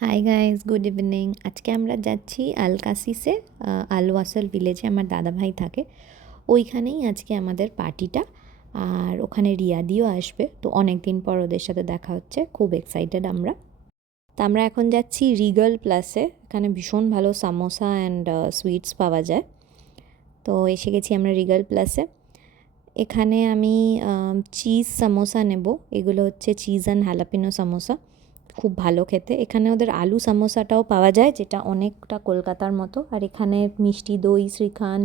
Hi guys, good evening. আজকে আমরা যাচ্ছি আলকাসিসে, আলওয়াসল ভিলেজে আমার দাদাভাই থাকে। ওইখানেই আজকে আমাদের পার্টিটা। আর ওখানে রিয়াদিও আসবে, তো অনেক দিন পর ওদের সাথে দেখা হচ্ছে, খুব এক্সাইটেড আমরা। তা আমরা এখন যাচ্ছি রিগাল প্লাসে। এখানে ভীষণ ভালো সামোসা অ্যান্ড সুইটস পাওয়া যায়। তো এসে গেছি আমরা রিগাল প্লাসে। এখানে আমি চিজ সামোসা নেব। এগুলো হচ্ছে চিজ অ্যান্ড হ্যালাপিনো সামোসা, খুব ভালো খেতে। এখানে ওদের আলু সামোসাটাও পাওয়া যায়, যেটা অনেকটা কলকাতার মতো। আর এখানে মিষ্টি দই, শ্রীখান,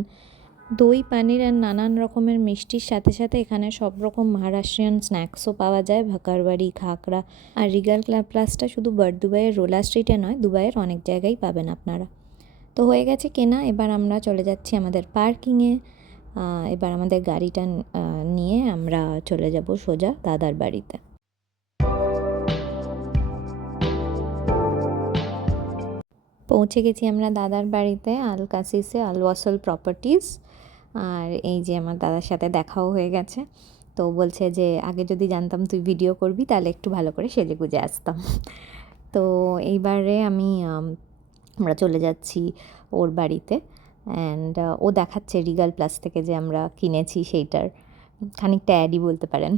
দই, পানির আর নানান রকমের মিষ্টির সাথে সাথে এখানে সব রকম মহারাষ্ট্রিয়ান স্ন্যাক্সও পাওয়া যায়, ভাকারবাড়ি, খাকরা। আর রিগাল প্লাসটা শুধু দুবাইয়ের রোলা স্ট্রিটে নয়, দুবাইয়ের অনেক জায়গায় পাবেন আপনারা। তো হয়ে গেছে কেনা, এবার আমরা চলে যাচ্ছি আমাদের পার্কিংয়ে। এবার আমাদের গাড়িটা নিয়ে আমরা চলে যাব সোজা দাদার বাড়িতে। পৌঁছে গেছি আমরা দাদার বাড়িতে, আলকাসিসে, আলওয়াসল প্রপার্টিজ। আর এই যে আমার দাদার সাথে দেখাও হয়ে গেছে। তো বলছে যে আগে যদি জানতাম তুই ভিডিও করবি তাহলে একটু ভালো করে সেজে গুজে আসতাম। তো এইবারে আমরা চলে যাচ্ছি ওর বাড়িতে। অ্যান্ড ও দেখাচ্ছে রিগাল প্লাস থেকে যে আমরা কিনেছি সেইটার খানিকটা অ্যাডই বলতে পারেন।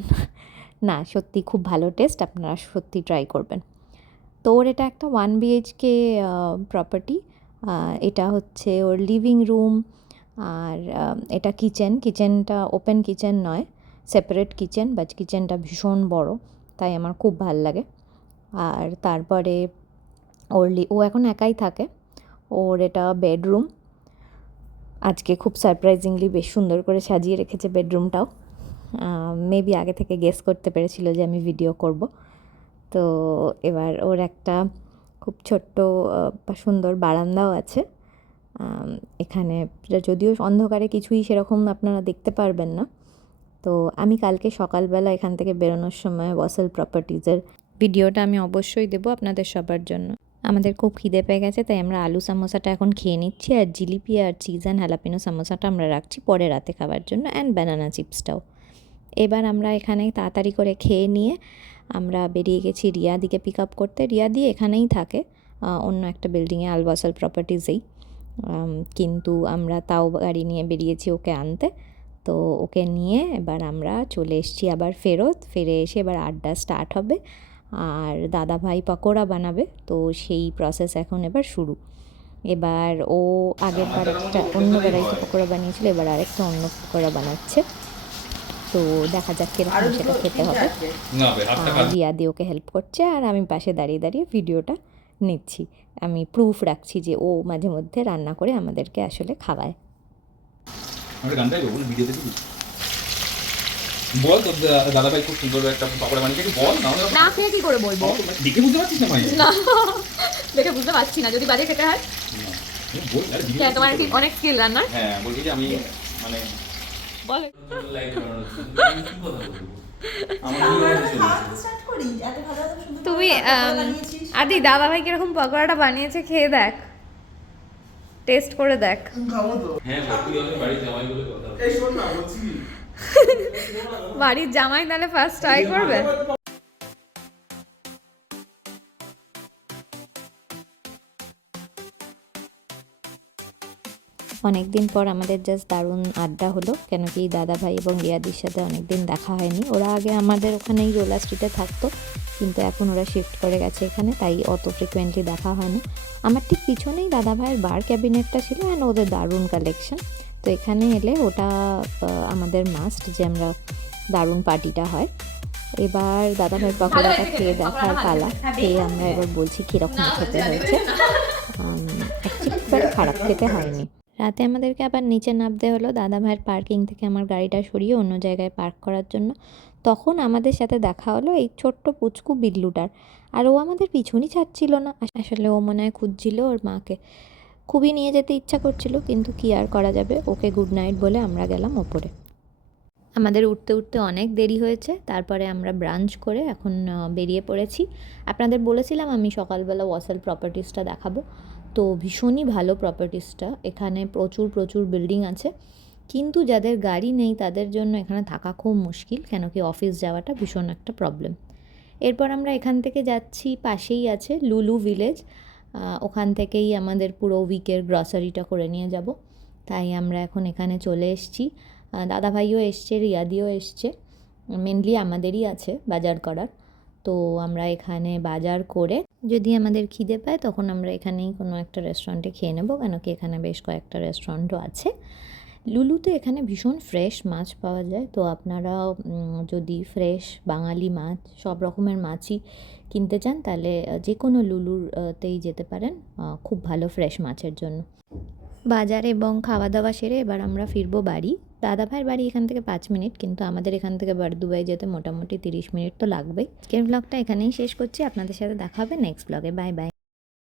না, সত্যি খুব ভালো টেস্ট, আপনারা সত্যি ট্রাই করবেন। তো ওর এটা একটা 1 BHK প্রপার্টি। এটা হচ্ছে ওর লিভিং রুম। আর এটা কিচেনটা ওপেন কিচেন নয়, সেপারেট কিচেন, বাট কিচেনটা ভীষণ বড়, তাই আমার খুব ভাল লাগে। আর তারপরে ও এখন একাই থাকে। ওর এটা বেডরুম। আজকে খুব সারপ্রাইজিংলি বেশ সুন্দর করে সাজিয়ে রেখেছে বেডরুমটাও। মেবি আগে থেকে গেস করতে পেরেছিল যে আমি ভিডিও করব। তো এবার ওর একটা খুব ছোট্ট বা সুন্দর বারান্দাও আছে। এখানে যদিও অন্ধকারে কিছুই সেরকম আপনারা দেখতে পারবেন না। তো আমি কালকে সকালবেলা এখান থেকে বেরোনোর সময় ওয়াসল প্রপার্টিজের ভিডিওটা আমি অবশ্যই দেবো আপনাদের সবার জন্য। আমাদের খুব খিদে পেয়ে গেছে, তাই আমরা আলু সামোসাটা এখন খেয়ে নিচ্ছি, আর জিলিপি আর চিজ অ্যান্ড হ্যালাপিনো সামোসাটা আমরা রাখছি পরে রাতে খাবার জন্য, অ্যান্ড ব্যানানা চিপসটাও। এবার আমরা এখানে তাড়াতাড়ি করে খেয়ে নিয়ে আমরা বেরিয়ে গেছি রিয়াদিকে পিক আপ করতে। রিয়াদি এখানেই থাকে, অন্য একটা বিল্ডিংয়ে, আলওয়াসল প্রপার্টিজেই। কিন্তু আমরা তাও গাড়ি নিয়ে বেরিয়েছি ওকে আনতে। তো ওকে নিয়ে এবার আমরা চলে এসেছি আবার ফিরে এসে এবার আড্ডা স্টার্ট হবে। আর দাদাভাই পকোড়া বানাবে, তো সেই প্রসেস এখন এবার শুরু। এবার ও আগের বার একটা অন্য ভ্যারাইটি পকোড়া বানিয়েছিল, এবার আরেকটা অন্য পকোড়া বানাচ্ছে। তো দেখা যাক কিরকম সেটা খেতে হবে। রিয়াদি ওকে হেল্প করছে, আর আমি পাশে দাঁড়িয়ে দাঁড়িয়ে ভিডিওটা নিচ্ছি। আমি প্রুফ রাখছি যে ও মাঝে মধ্যে রান্না করে আমাদেরকে আসলে খাওয়ায়। বল তোর দাদাভাই খুব সুন্দর একটা পকোড়া বানিয়েছে, বল না খেয়ে কি করে বলবো? দেখে বুঝতে পারছিস না? না দেখে বুঝতে পারছি না, যদি বাজে খেতে হয়। বল আর ভিডিও তোমার কি অনেক স্কিল রান্নার? হ্যাঁ, বলছি যে আমি মানে বল। তুমি আদি দাদাভাই কিরকম পকোড়াটা বানিয়েছে খেয়ে দেখ, টেস্ট করে দেখ। হ্যাঁ তুই আমি বাড়ি জামাই বলে কথা। এই শোন না বলছি, বাড়ির জামাই তাহলে ফার্স্ট ট্রাই করবে। অনেক দিন পর আমাদের জাস্ট দারুণ আড্ডা হলো, কেন কি দাদাভাই এবং রিয়াদির সাথে অনেক দিন দেখা হয়নি। ওরা আগে আমাদের ওখানেই রোলা স্ট্রিটে থাকতো, কিন্তু এখন ওরা শিফট করে গেছে এখানে, তাই অত ফ্রিকোয়েন্টলি দেখা হয় না। আমার ঠিক পিছনেই দাদাভাইয়ের বার ক্যাবিনেটটা ছিল, অ্যান্ড ওদের দারুণ কালেকশন। তো এখানে এলে ওটা আমাদের মাস্ট যে আমরা দারুণ পার্টিটা হয়। এবার দাদাভাইয়ের পকোড়াটা খেয়ে দেখার পালা। খেয়ে আমরা এবার বলছি কীরকম খেতে হয়েছে। অ্যাকচুয়ালি খুব খারাপ খেতে হয়নি। রাতে আমাদেরকে আবার নিচে নামতে হলো দাদাভাইয়ের পার্কিং থেকে আমার গাড়িটা সরিয়ে অন্য জায়গায় পার্ক করার জন্য। তখন আমাদের সাথে দেখা হলো এই ছোট্ট পুচকু বিল্লুটার, আর ও আমাদের পিছনই ছাড়ছিল না। আসলে ও মনে হয় খুঁজছিল ওর মাকে, খুবই নিয়ে যেতে ইচ্ছা করছিল, কিন্তু কী আর করা যাবে। ওকে গুড নাইট বলে আমরা গেলাম ওপরে। আমাদের উঠতে উঠতে অনেক দেরি হয়েছে, তারপরে আমরা ব্রাঞ্চ করে এখন বেরিয়ে পড়েছি। আপনাদের বলেছিলাম আমি সকালবেলা ওয়াসল প্রপার্টিসটা দেখাবো, তো ভীষণই ভালো প্রপার্টিসটা। এখানে প্রচুর প্রচুর বিল্ডিং আছে, কিন্তু যাদের গাড়ি নেই তাদের জন্য এখানে থাকা খুব মুশকিল, কেন কি অফিস যাওয়াটা ভীষণ একটা প্রবলেম। এরপর আমরা এখান থেকে যাচ্ছি, পাশেই আছে লুলু ভিলেজ, ওখান থেকেই আমাদের পুরো উইকের গ্রসারিটা করে নিয়ে যাব। তাই আমরা এখন এখানে চলে এসেছি। দাদাভাইও এসছে, রিয়াদিও এসছে, মেনলি আমাদেরই আছে বাজার করার। তো আমরা এখানে বাজার করে যদি আমাদের খিদে পায় তখন আমরা এখানেই কোনো একটা রেস্টুরেন্টে খেয়ে নেবো, কেন কি এখানে বেশ কয়েকটা রেস্টুরেন্টও আছে। লুলুতে এখানে ভীষণ ফ্রেশ মাছ পাওয়া যায়, তো আপনারা যদি ফ্রেশ বাঙালি মাছ, সব রকমের মাছই কিনতে চান তাহলে যে কোনো লুলুতেই যেতে পারেন, খুব ভালো ফ্রেশ মাছের জন্য। বাজার এবং খাওয়া দাওয়া সেরে এবার আমরা ফিরবো বাড়ি। দাদাভাইয়ের বাড়ি এখান থেকে 5 মিনিট, কিন্তু আমাদের এখান থেকে বারদুবাই যেতে মোটামুটি 30 মিনিট তো লাগবেই। আজকের ব্লগটা এখানেই শেষ করছি, আপনাদের সাথে দেখা হবে নেক্সট ব্লগে। Bye bye.